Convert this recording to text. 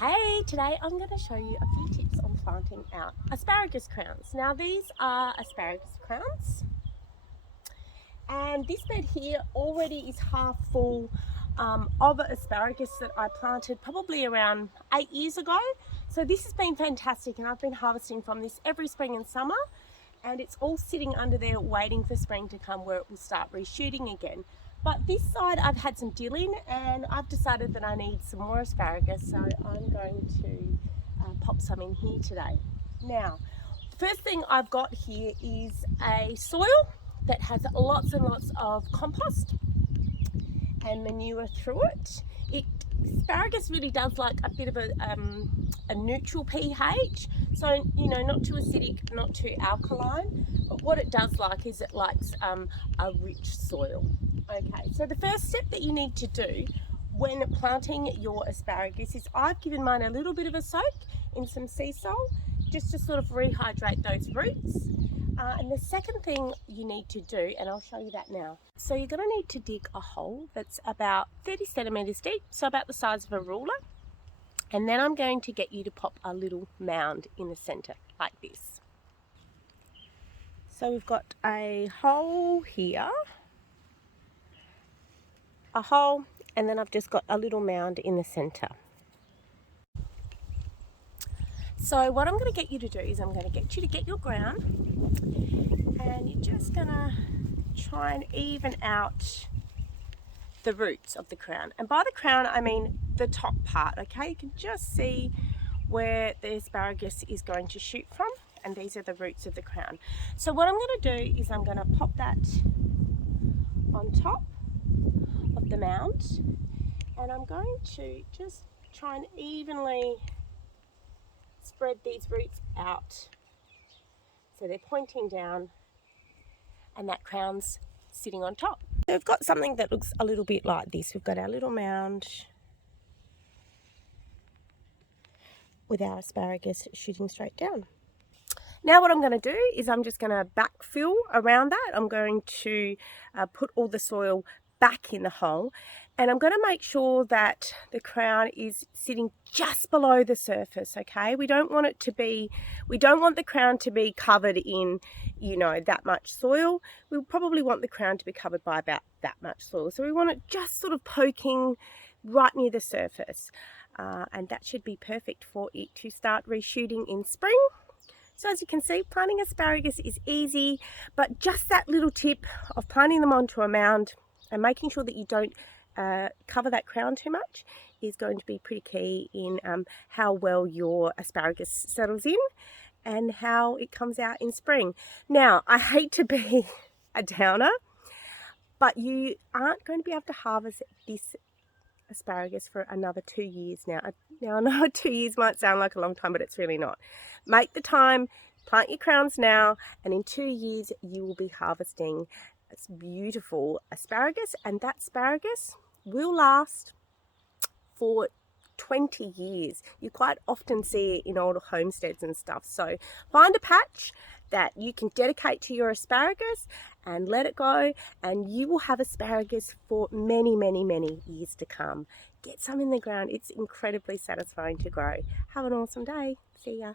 Hey, today I'm going to show you a few tips on planting out asparagus crowns. Now these are asparagus crowns and this bed here already is half full of asparagus that I planted probably around 8 years ago. So this has been fantastic and I've been harvesting from this every spring and summer, and it's all sitting under there waiting for spring to come where it will start reshooting again. But this side I've had some dilling and I've decided that I need some more asparagus, so I'm going to pop some in here today. Now, the first thing I've got here is a soil that has lots and lots of compost and manure through it. Asparagus really does like a bit of a neutral pH, so not too acidic, not too alkaline, but what it does like is it likes a rich soil. Okay, so the first step that you need to do when planting your asparagus is I've given mine a little bit of a soak in some sea salt just to sort of rehydrate those roots. And the second thing you need to do, and I'll show you that now. So you're going to need to dig a hole that's about 30 centimetres deep, so about the size of a ruler. And then I'm going to get you to pop a little mound in the centre like this. So we've got a hole here, a hole, and then I've just got a little mound in the centre. So what I'm going to get you to do is I'm going to get you to get your ground and you're just going to try and even out the roots of the crown. And by the crown I mean the top part, okay? You can just see where the asparagus is going to shoot from, and these are the roots of the crown. So what I'm going to do is I'm going to pop that on top of the mound and I'm going to just try and evenly spread these roots out so they're pointing down and that crown's sitting on top. So we've got something that looks a little bit like this. We've got our little mound with our asparagus shooting straight down. Now what I'm going to do is I'm just going to backfill around that. I'm going to put all the soil back in the hole, and I'm going to make sure that the crown is sitting just below the surface, okay? We don't want the crown to be covered in, that much soil. We probably want the crown to be covered by about that much soil. So we want it just sort of poking right near the surface. And that should be perfect for it to start reshooting in spring. So as you can see, planting asparagus is easy, but just that little tip of planting them onto a mound and making sure that you don't cover that crown too much is going to be pretty key in how well your asparagus settles in and how it comes out in spring. Now, I hate to be a downer, but you aren't going to be able to harvest this asparagus for another 2 years now. Now, I know 2 years might sound like a long time, but it's really not. Make the time, plant your crowns now, and in 2 years you will be harvesting beautiful asparagus, and that asparagus will last for 20 years. You quite often see it in older homesteads and stuff. So find a patch that you can dedicate to your asparagus and let it go, and you will have asparagus for many, many, many years to come. Get some in the ground. It's incredibly satisfying to grow. Have an awesome day. See ya.